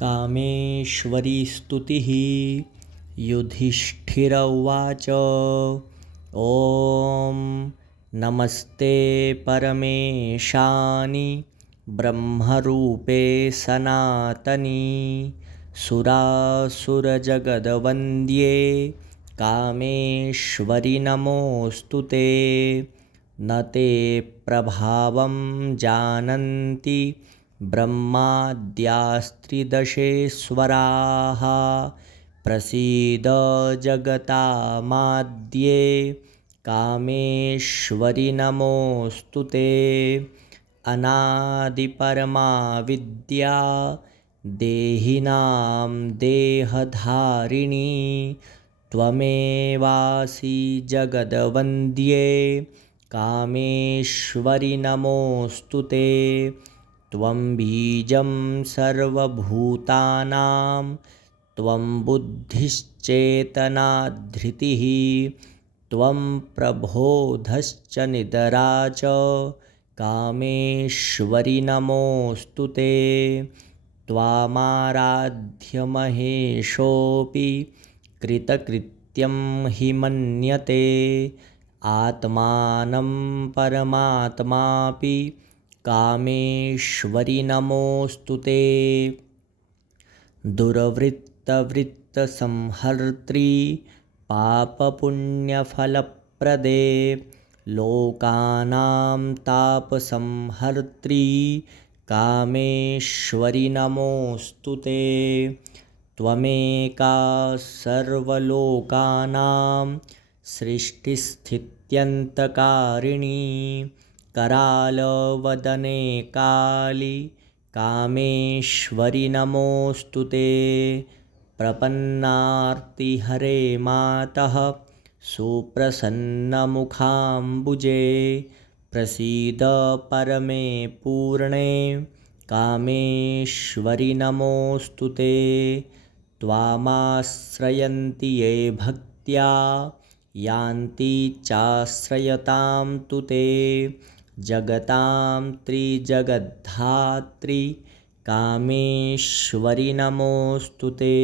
कामेश्वरी स्तुतिः। युधिष्ठिर उवाच ॐ नमस्ते परमेशानि ब्रह्मरूपे सनातनी सुरासुरजगद्वन्द्ये कामेश्वरि नमोऽस्तु ते। न ते प्रभावं जानन्ति ब्रह्माद्यास्त्रिदशेश्वराः प्रसीद जगतामाद्ये कामेश्वरि नमोऽस्तु ते। अनादिपरमा विद्या देहिनां देहधारिणी त्वमेवासि जगद्वन्द्ये कामेश्वरि नमोऽस्तु ते। त्वं बीजं सर्वभूतानां त्वं बुद्धिश्चेतनाधृतिः त्वं प्रबोधश्च निद्रा च कामेश्वरि नमोऽस्तु ते। त्वामाराध्य महेशोऽपि कृतकृत्यं हि मन्यते आत्मानं परमात्मापि कामेश्वरि नमोऽस्तु ते। दुर्वृत्तवृत्तसंहर्त्री पापपुण्यफलप्रदे लोकानां तापसंहर्त्री कामेश्वरि नमोऽस्तु ते। त्वमेका सर्वलोकानां सृष्टिस्थित्यन्तकारिणी करालवदने काली कामेश्वरि नमोऽस्तु ते। प्रपन्नार्तिहरे मातः सुप्रसन्नमुखाम्बुजे प्रसीद परमे पूर्णे कामेश्वरि नमोऽस्तु ते। त्वामाश्रयन्ति ये भक्त्या यान्ति चाश्रयतां तु ते जगतां त्रिजगद्धात्री कामेश्वरि नमोऽस्तु ते।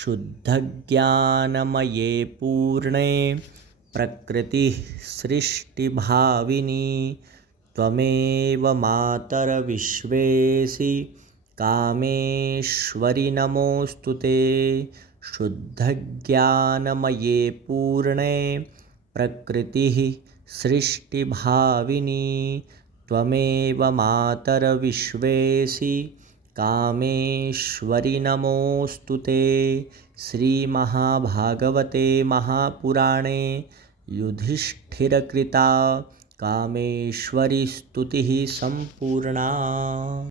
शुद्धज्ञानमये पूर्णे प्रकृतिः सृष्टिभाविनी त्वमेव मातर्विश्वेसि कामेश्वरि नमोऽस्तु ते। शुद्धज्ञानमये पूर्णे प्रकृतिः सृष्टिभाविनी त्वमेव मातर्विश्वेसि कामेश्वरि नमोऽस्तु ते। श्रीमहाभागवते महापुराणे युधिष्ठिरकृता कामेश्वरी स्तुतिः सम्पूर्णा।